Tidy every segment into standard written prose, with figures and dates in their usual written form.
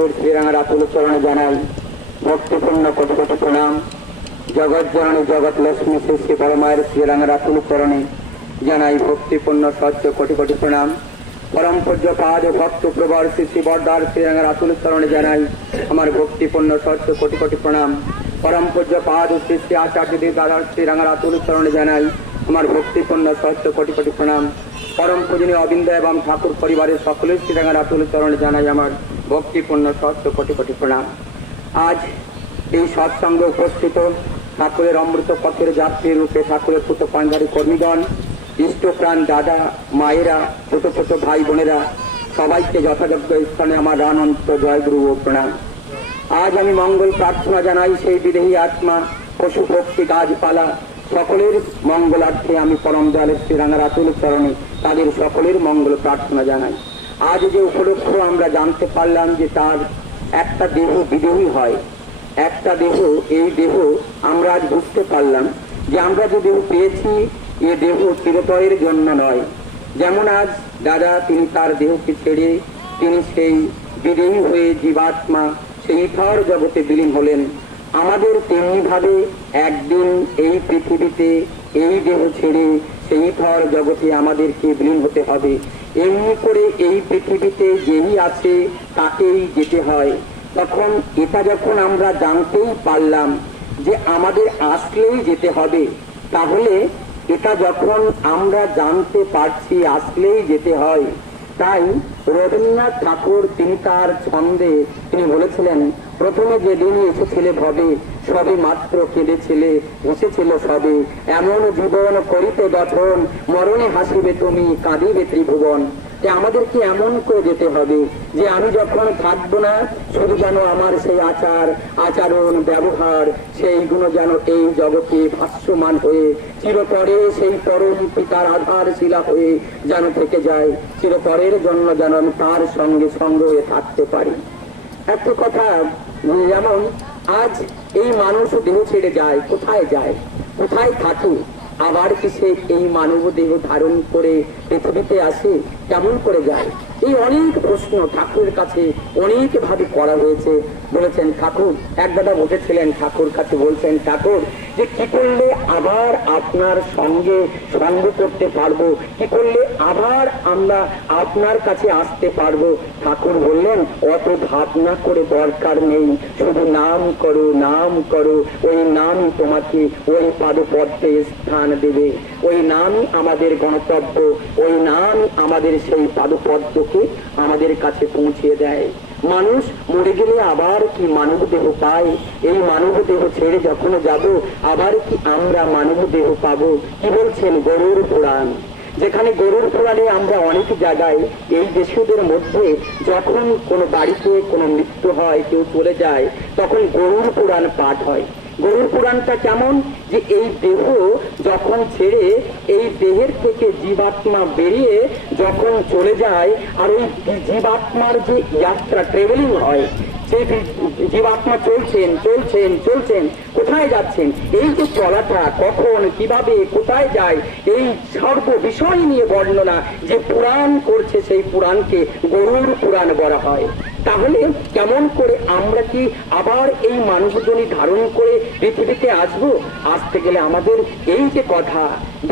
প্রভুর শ্রীরাঙা রাতুল চরণে জানাই ভক্তিপূর্ণ কোটি কোটি প্রণাম। জগৎ জননী জগৎ লক্ষ্মী শ্রী শ্রী পরমায়ের শ্রীরাঙা রাতুল চরণে জানাই ভক্তিপূর্ণ সত্য কোটি কোটি প্রণাম। পরম পূজ্য পাদ ভক্ত প্রবর শ্রী শ্রী বরদার শ্রীরাঙা রাতুল চরণে জানাই আমার ভক্তিপূর্ণ সত্য কোটি কোটি প্রণাম। পরম পূজ্য পাদ শ্রী শ্রী আচার্য দেব দাদার শ্রীরাঙা রাতুল চরণে জানাই আমার ভক্তিপূর্ণ সত্য কোটি কোটি প্রণাম। পরম পূজনীয় অবিন্দ এবং ঠাকুর পরিবারের সকলের শ্রীরাঙা রাতুল চরণে জানাই আমার ভক্তিপূর্ণ সত্য কোটি কোটি প্রণাম। আজ এই সৎসঙ্গে উপস্থিত ঠাকুরের অমৃত পথের যাত্রী রূপে ঠাকুরের পুত্র পাঞ্জারি কর্মীগণ, ইষ্টপ্রাণ দাদা মায়েরা, ছোট ছোট ভাই বোনেরা, সবাইকে যথাযোগ্য স্থানে আমার অনন্ত জয়গুরু ও প্রণাম। আজ আমি মঙ্গল প্রার্থনা জানাই সেই বিদেহী আত্মা, পশু পক্ষী গাছপালা সকলের মঙ্গলার্থে আমি পরম দয়ালের শ্রীরাঙা রাতুল চরণে তাদের সকলের মঙ্গল প্রার্থনা জানাই। আজ যে উপলক্ষ আমরা জানতে পারলাম যে তার একটা দেহ বিদেহী হয়, একটা দেহ, এই দেহ আমরা আজ বুঝতে পারলাম যে আমরা যে দেহ পেয়েছি এ দেহ চিরতরের জন্য নয়। যেমন আজ দাদা তিনি তার দেহকে ছেড়ে তিনি সেই বিদেহী হয়ে জীবাত্মা সেই ইথর জগতে বিলীন হলেন, আমাদের তেমনি ভাবে একদিন এই পৃথিবীতে এই দেহ ছেড়ে সেই ইথর জগতে আমাদেরকে বিলীন হতে হবে। এমনি করে এই পৃথিবীতে যেই আছে তাকেই যেতে হয়। তখন এটা যখন আমরা জানতেই পারলাম যে আমাদের আসলেই যেতে হবে, তাহলে এটা যখন আমরা জানতে পারছি আসলেই যেতে হয়, তাই রবীন্দ্রনাথ ঠাকুর তিনি তার ছন্দে তিনি বলেছিলেন, প্রথমে যেদিন এসেছিলে ভবে সবে মাত্র কেঁদেছিলে হেসেছিল সবে, এমন জীবন করিতে গঠন মরণে হাসিবে তুমি কাঁদিবে ত্রিভুবন। আমাদেরকে এমন করে যেতে হবে যে আমি যখন থাকবো না শুধু যেন আমার সেই আচার আচরণ ব্যবহার সেইগুলো যেন এই জগতে ভাষ্যমান হয়ে চিরতরে সেই পরম পিতার আধার শিলা হয়ে যেন থেকে যায়, চিরতরের জন্য যেন আমি তার সঙ্গে সঙ্গ হয়ে থাকতে পারি। একটা কথা, যেমন আজ এই মানুষ দেহ ছেড়ে যায়, কোথায় যায়, কোথায় থাকে, আবার কি সে এই মানব দেহ ধারণ করে পৃথিবীতে আসে, কেমন করে যায়? এই অনেক প্রশ্ন ঠাকুরের কাছে অনেক ভাবে করা হয়েছে। বলেছেন ঠাকুর, এক দাদা বসেছিলেন ঠাকুর কাছে, বলছেন ঠাকুর যে কি করলে আবার আপনার সঙ্গে সঙ্গ করতে পারবো, কি করলে আবার আমরা আপনার কাছে আসতে পারবো? ঠাকুর বললেন, অত ভাবনা করে দরকার নেই, শুধু নাম করো, নাম করো, ওই নামই তোমাকে ওই পাদপদ্মে স্থান দেবে, ওই নামই আমাদের গন্তব্য, ওই নামই আমাদের সেই পাদপদ্মকে আমাদের কাছে পৌঁছিয়ে দেয়। মানুষ মরে গেলে আবার কি মানব দেহ পায়? এই মানব দেহ ছেড়ে যখন যাব আবার কি আমরা মানব দেহ পাবো? কি বলছেন গরুর পুরাণ, যেখানে গরুর পুরাণে আমরা অনেক জায়গায় এই দেশীয়দের মধ্যে যখন কোনো বাড়িতে কোনো মৃত্যু হয়, কেউ চলে যায়, তখন গরুর পুরাণ পাঠ হয়। গরুর পুরাণটা কেমন, যে এই দেহ যখন ছেড়ে এই দেহের থেকে জীবাত্মা বেরিয়ে যখন চলে যায়, আর ওই জীবাত্মার যে যাত্রা ট্রেভেলিং হয়, সেই জীবাত্মা চলছেন চলছেন চলছেন, কোথায় যাচ্ছেন, এই যে চলাটা কখন কিভাবে কোথায় যায়, এই সর্ব বিষয় নিয়ে বর্ণনা যে পুরাণ করছে, সেই পুরাণকে গরুর পুরাণ বলা হয়। তাহলে কেমন করে আমরা কি আবার এই মানবজনী ধারণ করে পৃথিবীতে আসবো? আসতে গেলে আমাদের এই যে কথা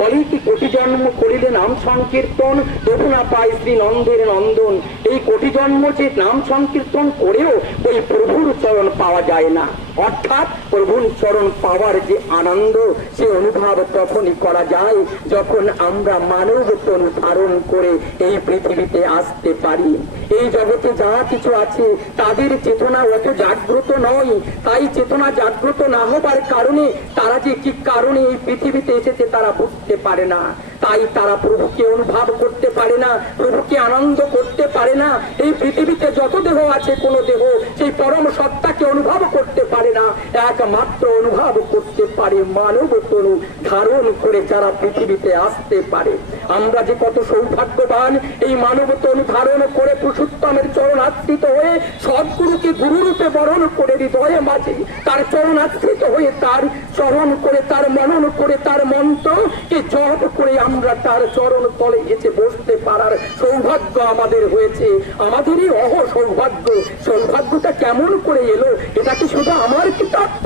বলি কি, কোটি জন্ম করিলে নাম সংকীর্তন তবু না পায় শ্রী নন্দের নন্দন। এই কোটি জন্ম যে নাম সংকীর্তন করেও ওই প্রভুর চরণ পাওয়া যায় না, অর্থাৎ প্রভুর চরণ পাওয়ার যে আনন্দ সে অনুভব তখনই করা যায় যখন আমরা মানব তন ধারণ করে এই পৃথিবীতে আসতে পারি। এই জগতে যা কিছু আছে তাদের চেতনা অত জাগ্রত নয়, তাই চেতনা জাগ্রত না হবার কারণে তারা যে কি কারণে এই পৃথিবীতে এসেছে তারা বুঝতে পারে না, তাই তারা প্রভুকে অনুভব করতে পারে না, প্রভুকে আনন্দ করতে পারে না। এই পৃথিবীতে যত দেহ আছে, কোন দেহ সেই পরম সত্তাকে অনুভব করতে পারে পারে না, একমাত্র অনুভব করতে পারে মানব তনু ধারণ করে যারা পৃথিবীতে আসতে পারে। আমরা যে কত সৌভাগ্যবান, এই মানব তনু ধারণ করে পুরুষোত্তমের চরণাশ্রিত হয়ে সদ্গুরুকে গুরুরূপে বরণ করে হৃদয়ে মাঝে তার চরণাশ্রিত হয়ে তার চরণ করে তার মনন করে তার মন্ত্রকে জপ করে আমরা তার চরণ তলে এসে বসতে পারার সৌভাগ্য আমাদের হয়েছে। আমাদেরই সৌভাগ্য। সৌভাগ্যটা কেমন করে এলো? এটা কি শুধু আমার কৃতার্থ?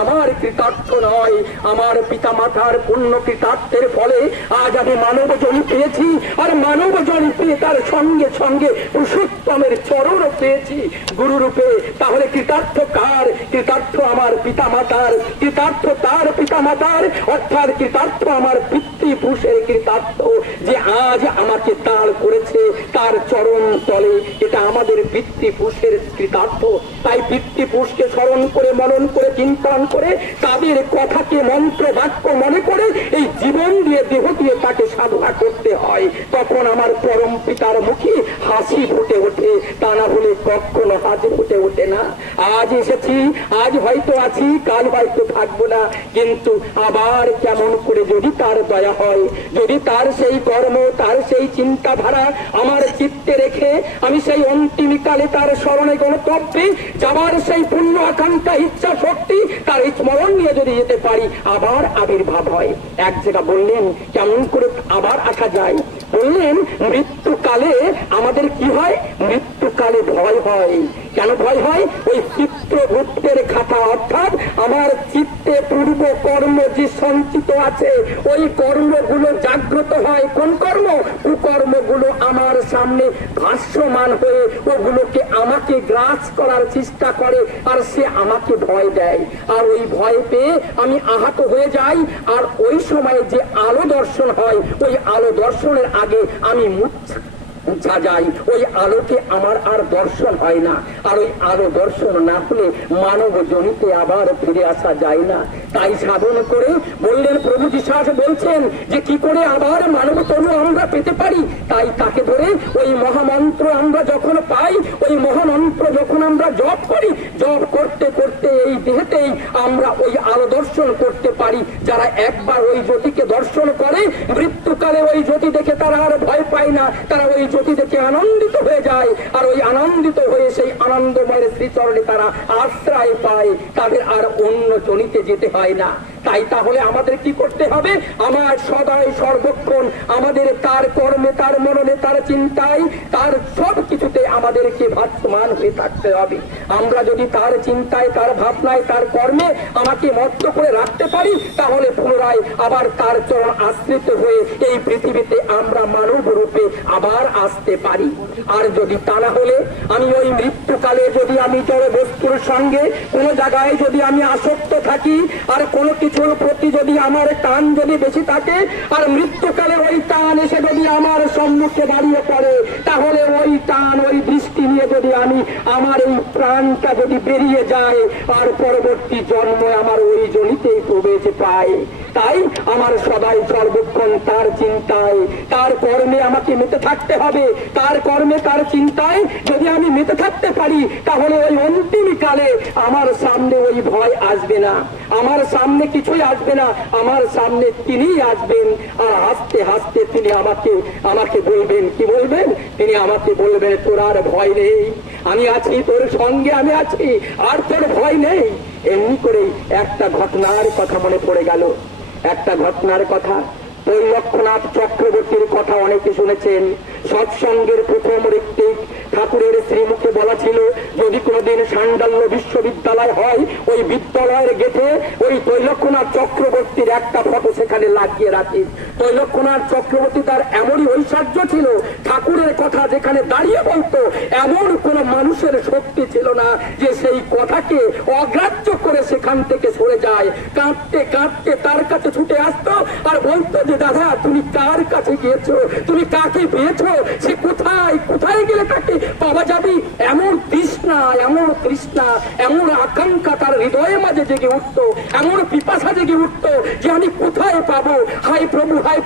আমার কৃতার্থ নয়, আমার পিতা মাতার পুণ্য কৃতার্থের ফলে আজ আমি মানব জনি পেয়েছি। আর মানব জনি পেয়ে তার সঙ্গে সঙ্গে পুরুষোত্তমের চরণ পেয়েছি গুরুরূপে। তাহলে কৃতার্থ কার? কৃতার্থ আমার পিতা মাতার, কৃতার্থ তার পিতা মাতার, অর্থাৎ কৃতার্থ আমার পিতৃপুরুষের কৃতার্থ, যে আজ আমাকে তার করেছে তার চরণ তলে। এটা আমাদের পিতৃপুরুষের কৃতার্থ। তাই পিতৃপুরুষকে স্মরণ করে মনন করে চিন্তন করে তাদের কথাকে মন্ত্র বাক্য মনে করে এই জীবন দিয়ে দেহ দিয়ে তাকে সাধনা করতে হয়। তখন আমার পরম পিতার মুখে হাসি ফুটে ওঠে, তা না হলে কখনো হাসি ফুটে ওঠে না। আজ এসেছি, আজ হয়তো আছি, কাল হয়তো থাকবো না, কিন্তু আবার কেমন করে যদি তার দয়া হয়, যদি তার সেই কর্ম তার সেই চিন্তাধারা আমার চিত্তে রেখে আমি সেই অন্তিমকালে তার স্মরণে গন্তব্যে যাবার সেই পূর্ণ আকাঙ্ক্ষা ইচ্ছা শক্তি তার স্মরণ নিয়ে যদি যেতে পারি, আবার আবির্ভাব হয়। এক জায়গা বললেন কেমন করে আবার আসা যায়? বললেন মৃত্যুকালে আমাদের কি হয়? মৃত্যুকালে ভয় হয়। কেন ভয় হয়? ওই চিত্রগুপ্তের খাতা, অর্থাৎ আমার চিত্তে পূর্ব কর্ম যে সঞ্চিত আছে ওই কর্মগুলো জাগ্রত হয়। কোন কর্ম? কুকর্মগুলো আমার সামনে ভাষ্যমান হয়ে ওগুলোকে আমাকে গ্রাস করার চেষ্টা করে, আর সে আমাকে ভয় দেয়। আর ওই ভয় পেয়ে আমি আহত হয়ে যাই। আর ওই সময় যে আলো দর্শন হয়, ওই আলো দর্শনের আগে আমি মুছা যাই। ওই আলোকে আমার আর দর্শন হয় না। আর ওই আলো দর্শন না হলে মানব জনিতে আবার ফিরে আসা যায় না। তাই সাধন করে বললেন, প্রভু যিশাস বলছেন যে কি করে আবার মানব তনু আমরা পেতে পারি। তাই তাকে ধরে ওই মহামন্ত্র আমরা যখন পাই, ওই মহামন্ত্র যখন আমরা জপ করি, জপ করতে করতে এই দেহেতেই আমরা ওই আলো দর্শন করতে পারি। যারা একবার ওই জ্যোতিকে দর্শন করে, মৃত্যুকালে ওই জ্যোতি দেখে তারা আর ভয় পায় না, তারা ওই জ্যোতি দেখে আনন্দিত হয়ে যায়। আর ওই আনন্দিত হয়ে সেই আনন্দময়ের শ্রীচরণে তারা আশ্রয় পায়, তাদের আর অন্য জনিতে যেতে হয় না। তাই তাহলে আমাদের কি করতে হবে? আমার সদাই সর্বক্ষণ আমাদের তার কর্মে তার মননে তার চিন্তায় তার সব কিছুতে আমাদেরকে ভাসমান হয়ে থাকতে হবে। আমরা যদি তার চিন্তায় তার ভাবনায় তার কর্মে আমাকে মত্ত করে রাখতে পারি, তাহলে পুনরায় আবার তার চরণ আশ্রিত হয়ে এই পৃথিবীতে আমরা মানব রূপে আবার আসতে পারি। আর যদি তা না হলে আমি ওই মৃত্যুকালে যদি আমি জড় বস্তুর সঙ্গে কোনো জায়গায় যদি আমি আসক্ত থাকি, আর কোনো কিছুর প্রতি যদি আমার টান যদি বেশি থাকে, আর মৃত্যুকালে ওই টান এসে যদি আমার সম্মুখে দাঁড়িয়ে পড়ে, তাহলে ওই টান ওই দৃষ্টি নিয়ে যদি আমি আমার এই প্রাণটা যদি বেরিয়ে যায়, আর পরবর্তী জন্মে আমার ওই জনিতেই প্রবেশ পায়। তাই আমার সদাই সর্বক্ষণ তার চিন্তায় তার কর্মে আমাকে মেতে থাকতে হবে। তার কর্মে তার চিন্তায় যদি আমি মেতে থাকতে পারি, তাহলে ওই অন্তিম কালে আমার সামনে ওই ভয় আসবে না, আমার সামনে কিছুই আসবে না। আমার সামনে তিনিই আসবেন, আর হাসতে হাসতে তিনি আমাকে বলবেন, কি বলবেন? তিনি আমাকে বলবেন, তোর আর ভয় নেই, আমি আছি তোর সঙ্গে, আমি আছি, আর তোর ভয় নেই। এমনি করেই একটা ঘটনার কথা মনে পড়ে গেল। একটা ঘটনার কথা, ত্রৈলোক্যনাথ চক্রবর্তীর কথা অনেকে শুনেছেন। সৎসঙ্গের প্রথম ঋত্বিক ঠাকুরের শ্রীমুখে বলা ছিল, যদি কোনোদিন সান্ডাল্য বিশ্ববিদ্যালয় হয়, ওই বিদ্যালয়ের গেটে ওই ত্রৈলোক্যনাথ চক্রবর্তীর একটা ফটো সেখানে লাগিয়ে রাখি। ত্রৈলোক্যনাথ চক্রবর্তী তার এমনই ঐশ্বর্য ছিল, ঠাকুরের কথা যেখানে দাঁড়িয়ে বলতো, এমন কোন মানুষের শক্তি ছিল না যে সেই কথাকে অগ্রাহ্য করে সেখান থেকে সরে যায়। কাঁদতে কাঁদতে তার কাছে ছুটে আসতো আর বলতো যে, দাদা তুমি কার কাছে গিয়েছো, তুমি কাকে পেয়েছো, সে কোথায় কোথায় গেলে তাকে পাওয়া যাবে। এমন তৃষ্ণা এমন আকাঙ্ক্ষা তার হৃদয়ের মাঝে জেগে উঠতো, এমন পিপাসা জেগে উঠতো যে আমি কোথায় পাবো। হায়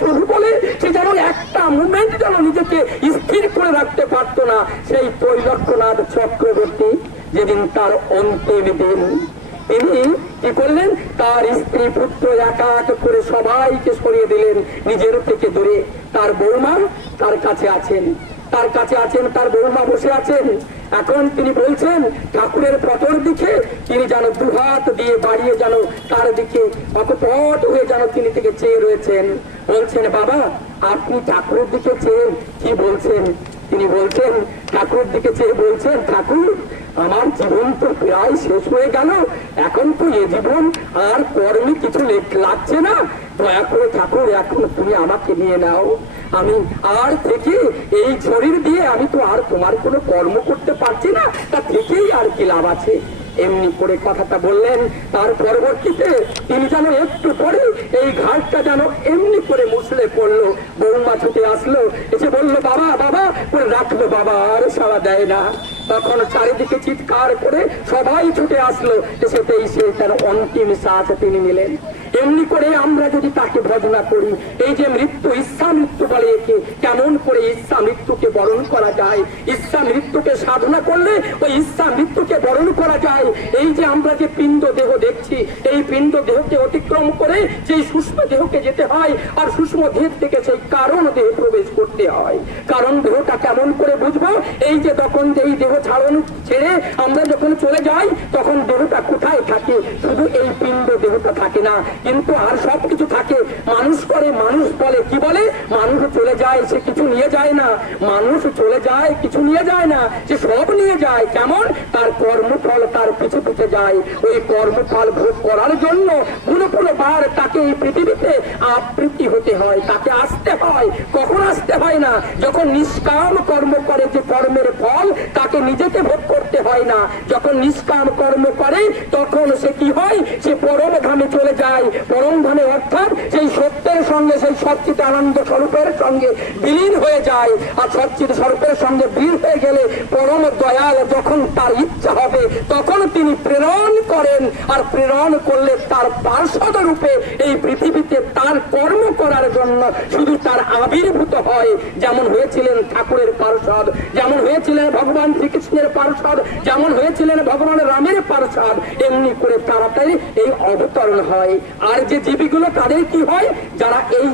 প্রভু বলে সে যেন একটা মুভমেন্ট যেন নিজেকে স্থির করে রাখতে পারতো না। সেই ত্রৈলোক্যনাথ চক্রবর্তী যেদিন তার অন্তিম দিন, তিনি কি করলেন, তার স্ত্রী পুত্র এক এক করে সবাইকে সরিয়ে দিলেন নিজের থেকে দূরে। তার বৌমা তার কাছে আছেন, তার কাছে আছেন, তার বৌমা বসে আছেন। এখন তিনি বলছেন ঠাকুরের পতর দিকে তিনি যেন দুহাত দিয়ে বাড়িয়ে যেন তার দিকে অকপট হয়ে যেন তিনি থেকে চেয়ে রয়েছেন। বলছেন, বাবা আপনি ঠাকুরের দিকে চেয়ে কি বলছেন? তিনি বলছেন, ঠাকুরের দিকে চেয়ে বলছেন, ঠাকুর আমার জীবন তো প্রায় শেষ হয়ে গেল, এখন তো এ জীবন আর কর্মে কিছু লাগছে না, দয়া করে ঠাকুর এখন তুমি আমাকে নিয়ে নাও। আমি আর থেকে এই শরীর দিয়ে আমি তো আর তোমার কোনো কর্ম করতে পারছি না, তা থেকেই আর কি লাভ আছে? এমনি করে কথাটা বললেন। তার পরবর্তীতে তিনি যেন একটু পরে এই ঘাটটা যেন এমনি করে মুছলে পড়লো। বৌমা ছুটে আসলো, এসে বললো, বাবা বাবা করে রাখলো, বাবা আর সাড়া দেয় না। তখন চারিদিকে চিৎকার করে সবাই ছুটে আসলো, এসেতেই সে তার অন্তিম শ্বাস তিনি নিলেন। এমনি করে আমরা যদি তাকে ভজনা করি, এই যে মৃত্যু, ইচ্ছা মৃত্যু বলে একে, কেমন করে ইচ্ছা মৃত্যুকে বরণ করা যায়? ইচ্ছা মৃত্যুকে সাধনা করলে ওই ইচ্ছা মৃত্যুকে বরণ করা যায়। এই যে আমরা যে পিণ্ড দেহ দেখছি, এই পিণ্ড দেহকে অতিক্রম করে সেই সূক্ষ্ম দেহকে যেতে হয়, আর সূক্ষ্ম দেহ থেকে সেই কারণ দেহে প্রবেশ করতে হয়। কারণ দেহটা কেমন করে বুঝবো? এই যে তখন এই দেহ ছাড়ন ছেড়ে আমরা যখন চলে যাই, তখন দেহটা কোথায় থাকে? শুধু এই পিণ্ড দেহটা থাকে না, কিন্তু আর সবকিছু থাকে। মানুষ করে, মানুষ বলে কি বলে? মানুষ চলে যায়, সে কিছু নিয়ে যায় না। মানুষ চলে যায়, কিছু নিয়ে যায় না, সে সব নিয়ে যায়। কেমন? তার কর্মফল তার পিছু পিছু যায়। ওই কর্মফল ভোগ করার জন্য পুরো বার তাকে এই পৃথিবীতে আবৃত্তি হতে হয়, তাকে আসতে হয়। কখন আসতে হয় না? যখন নিষ্কাম কর্ম করে, যে কর্মের ফল তাকে নিজেকে ভোগ করতে হয় না। যখন নিষ্কাম কর্ম করে তখন সে কি হয়? সে পরম ধামে চলে যায়। পরম ধামে অর্থাৎ সেই সত্যের সঙ্গে, সেই সচ্চিত আনন্দ স্বরূপের সঙ্গে বিলীন হয়ে যায়। আর সচ্চিত স্বরূপের সঙ্গে বিলীন হয়ে গেলে পরম দয়াল যখন তার ইচ্ছা হবে তখন তিনি প্রেরণ করেন। আর প্রেরণ করলে তার পার্ষদ রূপে এই পৃথিবীতে তার কর্ম করার জন্য শুধু তার আবির্ভূত হয়। যেমন হয়েছিলেন ঠাকুরের পার্ষদ, যেমন হয়েছিলেন ভগবান শ্রীকৃষ্ণের পার্ষদ, যেমন হয়েছিলেন ভগবান রামের পার্ষদ, এমনি করে তাড়াতাড়ি এই অবতরণ হয়। আর যে জীবীগুলো তাদের কি হয়? যারা এই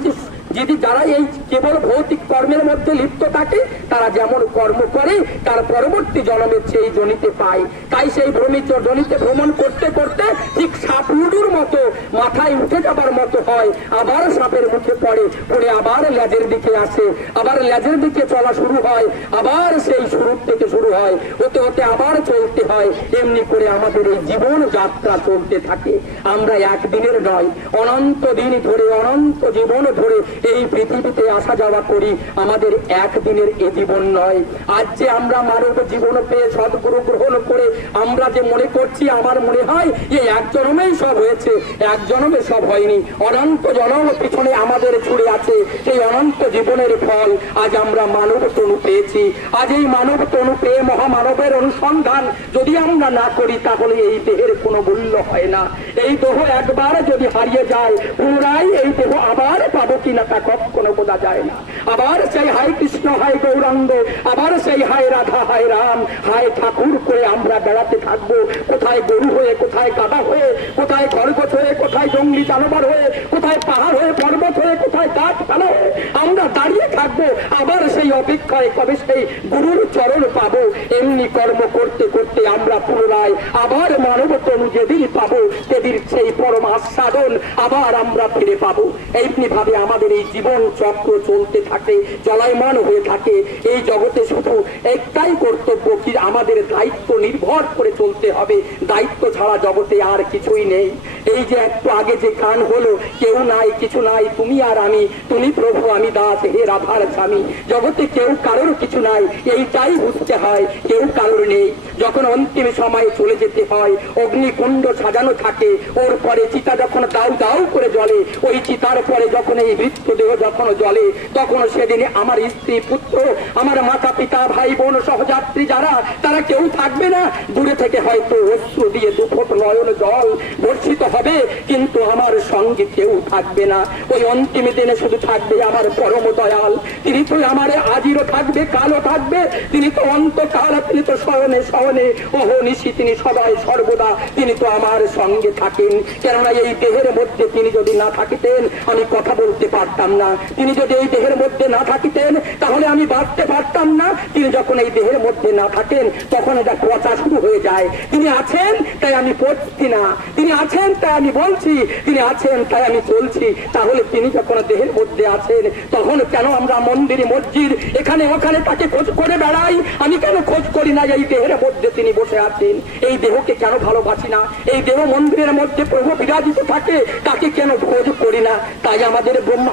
যারা এই কেবল ভৌতিক কর্মের মধ্যে লিপ্ত থাকে, তারা যেমন কর্ম করে তার পরবর্তী জন্মে সেই জনিতে পায়। তাই সেই ভ্রমিত জনিতে ভ্রমণ করতে করতে ঠিক সাপলুডুর মতো মাথায় উঠে যাবার মতো হয়, আবার সাপের মুখে পড়ে, পড়ে আবার লেজের দিকে আসে, আবার লেজের দিকে চলা শুরু হয়, আবার সেই শুরু থেকে শুরু হয়, হতে হতে আবার চলতে হয়। এমনি করে আমাদের এই জীবন যাত্রা চলতে থাকে। আমরা একদিনের নয়, অনন্ত দিন ধরে, অনন্ত জীবন ধরে এই পৃথিবীতে আসা যাওয়া করি। আমাদের একদিনের এ জীবন নয়। আজ যে আমরা মানব জীবন পেয়ে সদ্গুরু গ্রহণ করে আমরা যে মনে করছি, আমার মনে হয় এই এক জন্মেই সব হয়েছে, এক জন্মে সব হয়নি। অনন্ত জন্ম পিছনে আমাদের ছুড়ে আছে সেই অনন্ত জীবনের ফল। আজ আমরা মানব তনু পেয়েছি। আজ এই মানব তনু পেয়ে মহামানবের অনুসন্ধান যদি আমরা না করি, তাহলে এই দেহের কোনো মূল্য হয় না। এই দেহ একবার যদি হারিয়ে যায়, পুনরায় এই দেহ আবার পাবো কিনা তা কখনো বোঝা যায় না। আবার সেই হায় কৃষ্ণ, হায় গৌরাঙ্গ, আবার সেই হায় রাধা, হায় রাম, হায় ঠাকুর করে আমরা বেড়াতে থাকবো। কোথায় গরু হয়ে, কোথায় গাধা হয়ে, কোথায় খরগোশ হয়ে, কোথায় জঙ্গলি জানোয়ার হয়ে, কোথায় পাহাড় হয়ে, পর্বত হয়ে, কোথায় গাছপালা হয়ে আমরা দাঁড়িয়ে থাকবো। আবার সেই অপেক্ষায় কবে সেই গুরুর চরণ পাবো। এমনি কর্ম করতে করতে আমরা পুনরায় আবার মানব তনু যেদিন পাবো, সেদিন সেই পরম আস্বাদন আবার আমরা ফিরে পাবো। এমনি ভাবে আমাদের এই জীবন চক্র চলতে থাকে, চলায়মান হয়ে থাকে। এই জগতে শুধু একটাই কর্তব্য, কি আমাদের দায়িত্ব নির্ভর করে চলতে হবে। দায়িত্ব ছাড়া জগতে আর কিছুই নেই। এই যে একটু আগে যে গান হলো, কেউ নাই কিছু নাই, তুমি আর আমি, তুমি প্রভু আমি দাস, হে রাধার স্বামী। জগতে কেউ কারোর কিছু নাই, এইটাই বুঝতে হয়, কেউ কারোর নেই। যখন অন্তিম সময়ে চলে যেতে হয়, অগ্নিকুণ্ড সাজানো থাকে, ওর পরে চিতা যখন দাউ দাউ করে জ্বলে, ওই চিতার পরে যখন এই মৃত্যুদেহ যখন জ্বলে, তখন সেদিনে আমার স্ত্রী, পুত্র, আমার মাতা পিতা, ভাই বোন, সহযাত্রী যারা, তারা কেউ থাকবে না। দূরে থেকে হয়তো অশ্রু দিয়ে দুফোট নয়ন জল বর্ষিত হবে, কিন্তু আমার সঙ্গে কেউ থাকবে না। ওই অন্তিম দিনে শুধু থাকবে আমার পরম দয়াল। তিনি তো আমার আজিরও থাকবে, কালও থাকবে। তিনি তো অন্তকাল, তিনি তো শয়নে শয়নে অহনিশি, তিনি সবাই সর্বদা তিনি তো আমার সঙ্গে থাকেন। কেননা এই দেহের মধ্যে তিনি যদি না থাকিতেন আমি কথা বলতে পারতাম না। তিনি যদি এই দেহের মধ্যে না থাকিতেন তাহলে আমি বাঁচতে পারতাম না। তিনি যখন এই দেহের মধ্যে না থাকেন তখন এটা পচা শুরু হয়ে যায়। তিনি আছেন তাই আমি পড়ছি না, তিনি আছেন তাই আমি বলছি, তিনি আছেন তাই আমি চলছি। তাহলে তিনি যখন দেহের মধ্যে আছেন তখন কেন আমরা মন্দিরে মসজিদ এখানে ওখানে তাকে খোঁজ করে বেড়াই? আমি কেন খোঁজ করি না এই দেহের মধ্যে তিনি বসে আছেন? এই দেহকে কেন ভালোবাসি না? এই দেহ মন্দিরের মধ্যে প্রভু বিরাজিত থাকে, তাকে কেন খোঁজ করি না? তাই আমাদের ব্রহ্ম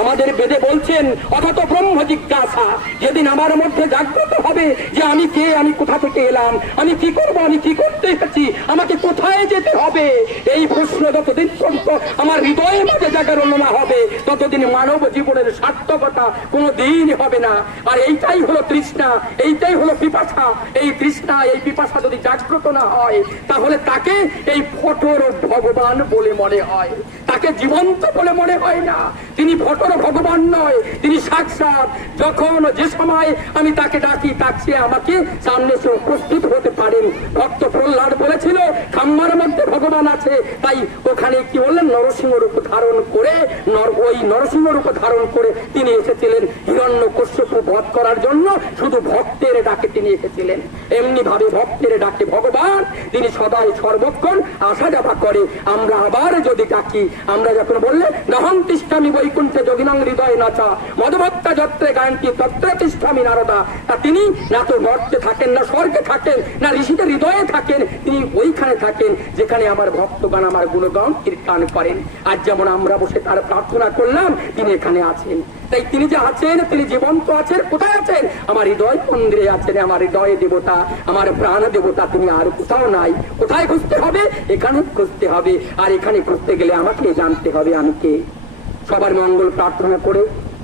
আমাদের বেদে বলছেন অথচ ব্রহ্ম জিজ্ঞাসা, যেদিন আমার মধ্যে জাগ্রত হবে যে আমি কে, আমি কোথা থেকে এলাম, আমি কি করব, আমি কি করতে এসেছি, আমাকে কোথায় যেতে হবে, এই প্রশ্ন যতদিন পর্যন্ত আমার হৃদয়ের মাঝে জাগরণ না হবে ততদিন মানব জীবনের সার্থকতা কোনো দিন হবে না। আর এইটাই হলো তৃষ্ণা, এইটাই হলো পিপাসা। এই তৃষ্ণা এই পিপাসা যদি জাগ্রত না হয় তাহলে তাকে এই ফটোর ভগবান বলে মনে হয়, তাকে জীবন্ত বলে মনে হয় না। তিনি ফটোর ভগবান নয়, তিনি সাক্ষাৎ। যখন যে সময় আমি তাকে ডাকি তার চেয়ে আমাকে সামনে সে উপস্থিত হতে পারেন। ভক্ত প্রহ্লাদ বলেছিল খাম্বার মধ্যে ভগবান আছে, তাই ওখানে কি বললেন নরসিংহ রূপ ধারণ করে, ওই নরসিংহ রূপ ধারণ করে তিনি এসেছিলেন হিরণ্যকশ্যপু বধ করার জন্য। শুধু ভক্তের ডাকে তিনি এসেছিলেন। এমনি ভাবে ভক্তের ডাকে ভগবান তিনি সদাই সর্বক্ষণ আসা যাওয়া করে। আমরা আবার যদি ডাকি, আমরা যখন বললে নহং তিষ্ঠামি বৈকুণ্ঠে যোগিনাং হৃদয় নাচা মধুভক্তা যত্রে গায়ন্তি তত্রে তিষ্ঠামি নারদা, তা তিনি না তো মর্তে থাকেন, না স্বর্গে থাকেন, না ঋষিদের হৃদয়ে থাকেন, তিনি ওইখানে থাকেন যেখানে আমার ভক্তগণ আমার গুণগান কীর্তন করেন। আজ যেমন আমরা বসে তার প্রার্থনা করলাম, তিনি এখানে আছেন। তাই তিনি যে আছেন, তিনি জীবন্ত আছেন। কোথায় আছেন? আমার হৃদয় মন্দিরে আছেন। আমার হৃদয় দেবতা, আমার প্রাণ দেবতা, তিনি আর কোথাও নাই। কোথায় খুঁজতে হবে? এখানে খুঁজতে হবে। আর এখানে খুঁজতে গেলে আমাকে জানতে হবে আমি কে। সবার মঙ্গল প্রার্থনা করে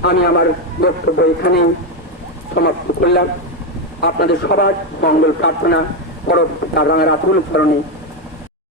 আমি আমার বক্তব্য এখানে সমাপ্ত করলাম। আপনাদের সবার মঙ্গল প্রার্থনা পরবর্তী রাতুল চরণে